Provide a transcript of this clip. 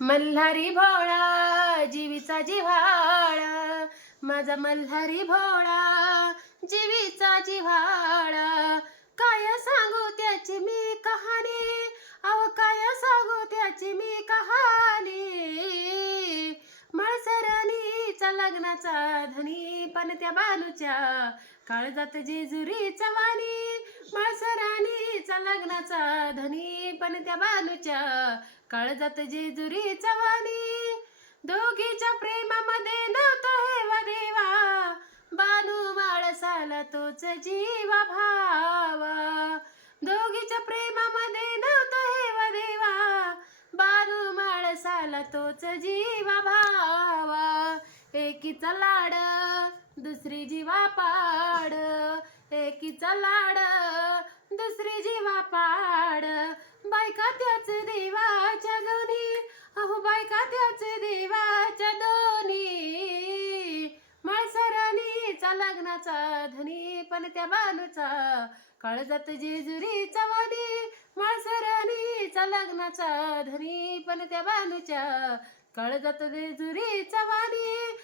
मल्हारी भोळा जीवीचा जिव्हाळा, माझा मल्हारी भोळा जीवीचा जिव्हाळा. काय सांगू त्याची मी कहाणी, अहो काय सांगू त्याची मी कहाणी. मळसरणीचा लग्नाचा धनी, पण त्या बानूच्या काळजात जेजुरीचा वाणी. मळसरणीचा लग्नाचा धनी, पण त्या बानूच्या काळजात जेजुरीचा वाणी. दोघीच्या प्रेमामध्ये नव्हतं हे व देवा, बानू माळसाला तोच जीवा भावा. दोघीच्या प्रेमामध्ये नव्हतं हे व देवा, बानू माळसाला तोच जीवा भावा. एकीचा लाड दुसरी जीवा पाड, एकीचा लाड दुसरी जीवा पाड. बायका त्याच देवाच्या दोन्ही, अहो बायका त्याच देवाच्या दोन्ही. मळसरणीचा लग्नाचा धनी, पण त्या बानूचा काळजात जेजुरीचा वाणी. मळसरणीचा लग्नाचा धनी, पण त्या बानूच्या काळजात जेजुरीचा वाणी.